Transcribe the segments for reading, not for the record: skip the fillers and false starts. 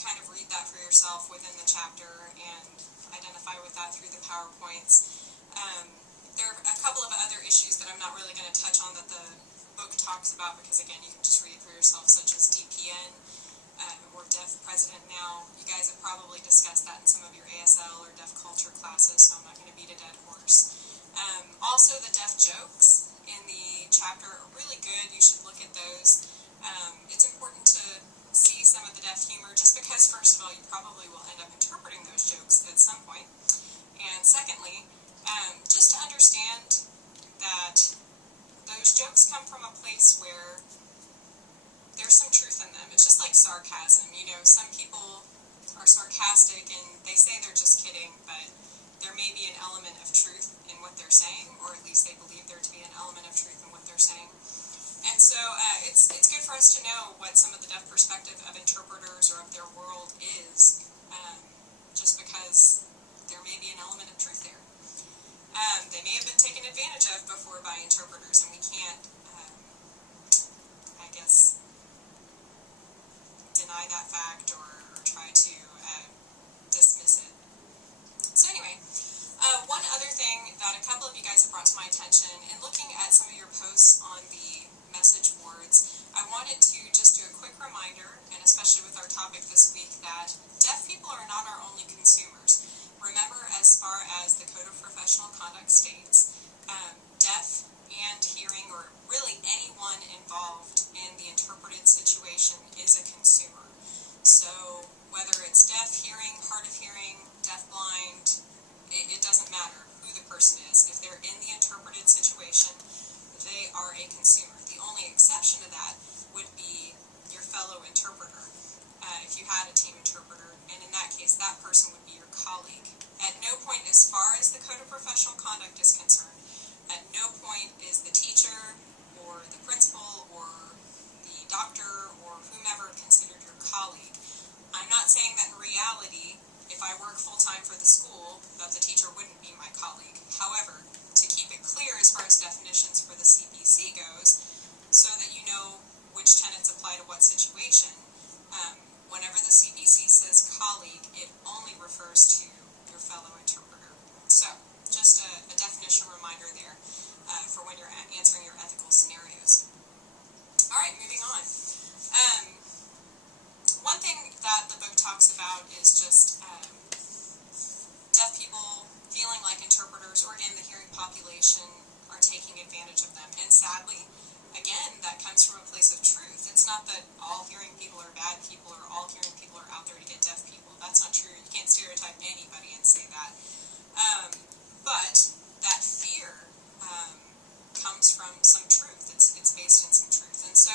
kind of read that for yourself within the chapter and identify with that through the PowerPoints. There are a couple of other issues that I'm not really going to touch on that the book talks about because, again, you can just read it for yourself, such as DPN or Deaf President Now. You guys have probably discussed that in some of your ASL or deaf culture classes, so I'm not going to beat a dead horse. Also, the deaf jokes in the chapter are really good. You should look at those. It's important to see some of the deaf humor just because, first of all, you probably will end up interpreting those jokes at some point. And secondly, just to understand that those jokes come from a place where there's some truth in them. It's just like sarcasm. You know, some people are sarcastic and they say they're just kidding, but there may be an element of truth in what they're saying, or at least they believe there to be an element of truth in what they're saying. And so it's good for us to know what some of the deaf perspective of interpreters or of their world is, just because there may be an element of truth there. They may have been taken advantage of before by interpreters, and we can't, I guess, deny that fact or try to dismiss it. So anyway, one other thing that a couple of you guys have brought to my attention, in looking at some of your posts on the message boards, I wanted to just do a quick reminder, and especially with our topic this week, that deaf people are not our only consumers. Remember, as far as the Code of Professional Conduct states, deaf and hearing, or really anyone involved in the interpreted situation, is a consumer. So whether it's deaf, hearing, hard of hearing, deaf-blind, it doesn't matter who the person is. If they're in the interpreted situation, they are a consumer. The only exception to that would be your fellow interpreter, if you had a team interpreter, and in that case, that person would be your colleague. At no point, as far as the Code of Professional Conduct is concerned, at no point is the teacher or the principal or the doctor or whomever considered your colleague. I'm not saying that in reality, if I work full-time for the school, that the teacher wouldn't be my colleague. However, to keep it clear as far as definitions for the CPC goes, so that you know which tenets apply to what situation, whenever the CPC says colleague, it only refers to your fellow interpreter. So, just a definition reminder there for when you're answering your ethical scenarios. Alright, moving on. One thing that the book talks about is just deaf people feeling like interpreters, or again, the hearing population, are taking advantage of them. And sadly, again, that comes from a place of truth. It's not that all hearing people are bad people, or all hearing people are out there to get deaf people. That's not true. You can't stereotype anybody and say that. But that fear comes from some truth. It's based in some truth. And so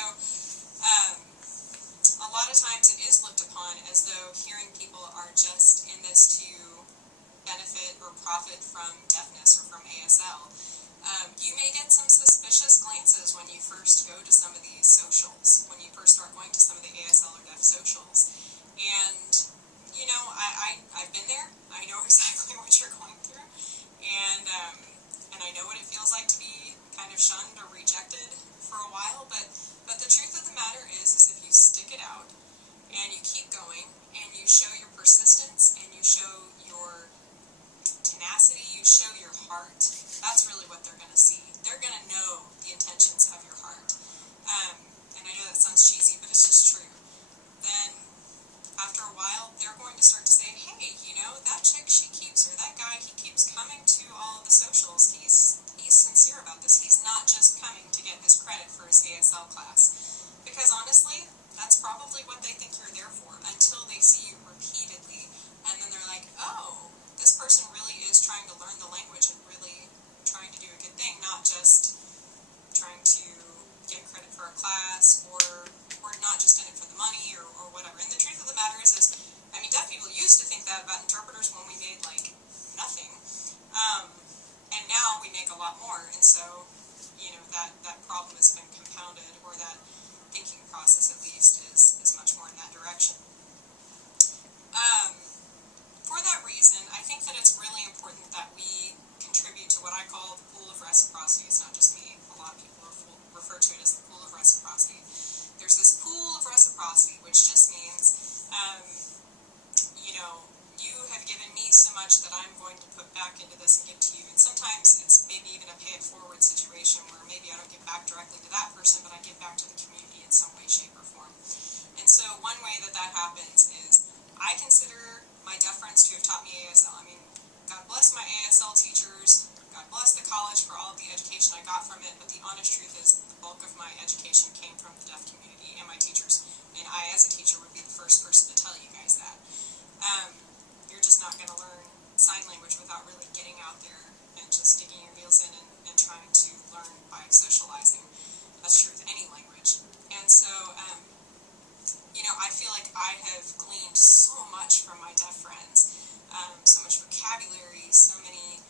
a lot of times it is looked upon as though hearing people are just in this to benefit or profit from deafness or from ASL. You may get some suspicious glances when you first go to some of these socials, when you first start going to some of the ASL or deaf socials. And, you know, I've been there. I know exactly what you're going through. And I know what it feels like to be kind of shunned or rejected for a while. But the truth of the matter is if you stick it out and you keep going and you show your persistence and you show your tenacity, you show your heart, that's really what they're going to see. They're going to know the intentions of your heart. And I know that sounds cheesy, but it's just true. Then, after a while, they're going to start to say, hey, you know, that chick, she keeps, or that guy, he keeps coming to all of the socials. He's sincere about this. He's not just coming to get his credit for his ASL class. Because honestly, that's probably what they think you're there for, until they see you repeatedly. And then they're like, oh, this person really is trying to learn the language and really trying to do a good thing, not just trying to get credit for a class or not just in it for the money or whatever. And the truth of the matter is, I mean, deaf people used to think that about interpreters when we made, like, nothing. And now we make a lot more. And so, you know, that problem has been compounded, or that thinking process, at least, is much more in that direction. For that reason, I think that it's really important that we contribute to what I call the pool of reciprocity. It's not just me. A lot of people refer to it as the pool of reciprocity. There's this pool of reciprocity, which just means back into this and give to you. And sometimes it's maybe even a pay it forward situation where maybe I don't give back directly to that person, but I give back to the community in some way, shape, or form. And so one way that that happens is I consider my deaf friends to have taught me ASL. I mean, God bless my ASL teachers, God bless the college for all of the education I got from it, but the honest truth is the bulk of my education came from the deaf community and my teachers. And I, as a teacher, would be the first person to tell you guys that. You're just not going to learn sign language without really getting out there and just digging your heels in and trying to learn by socializing. That's true with any language. And so, I feel like I have gleaned so much from my deaf friends, so much vocabulary, so many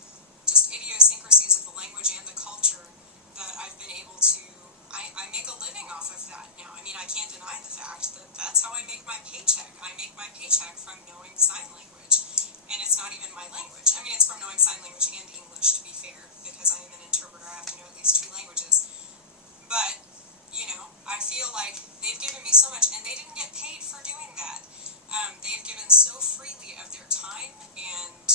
just idiosyncrasies of the language and the culture that I've been able to, I make a living off of that now. I mean, I can't deny the fact that that's how I make my paycheck. I make my paycheck from knowing sign language. And it's not even my language. I mean, it's from knowing sign language and English, to be fair, because I am an interpreter. I have to know at least 2 languages. But, I feel like they've given me so much, and they didn't get paid for doing that. They've given so freely of their time and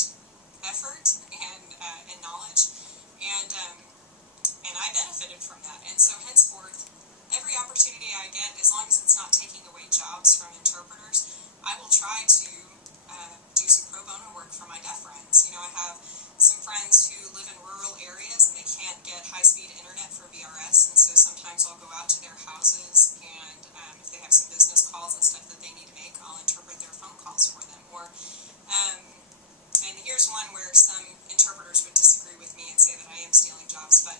effort and knowledge, and I benefited from that. And so henceforth, every opportunity I get, as long as it's not taking away jobs from interpreters, I will try to do some pro bono work for my deaf friends. I have some friends who live in rural areas and they can't get high-speed internet for VRS, and so sometimes I'll go out to their houses, and if they have some business calls and stuff that they need to make, I'll interpret their phone calls for them. And here's one where some interpreters would disagree with me and say that I am stealing jobs, but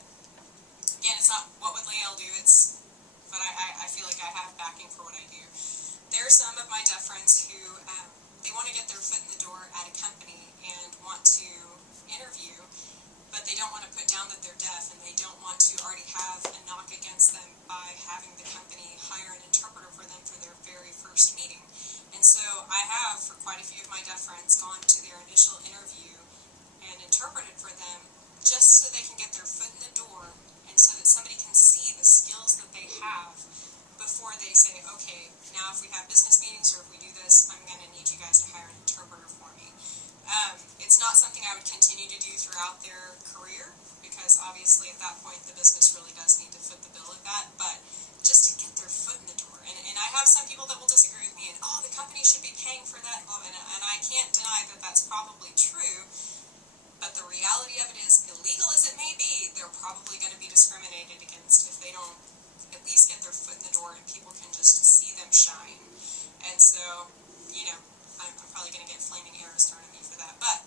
again, it's not what would Lael do, but I feel like I have backing for what I do. There are some of my deaf friends who they want to get their foot in the door at a company and want to interview, but they don't want to put down that they're deaf, and they don't want to already have a knock against them by having the company hire an interpreter for them for their very first meeting. And so I have, for quite a few of my deaf friends, gone to their initial interview and interpreted for them just so they can get their foot in the door and so that somebody can see the skills that they have before they say, okay, now if we have business meetings or if we do this, I'm going to need you guys to hire an interpreter for me. It's not something I would continue to do throughout their career, because obviously at that point the business really does need to foot the bill at that, but just to get their foot in the door. And I have some people that will disagree with me, and the company should be paying for that, and I can't deny that that's probably true, but the reality of it is, illegal as it may be, they're probably going to be discriminated against if they don't at least get their foot in the door and people can just see them shine. And so, I'm probably going to get flaming arrows thrown at me for that, but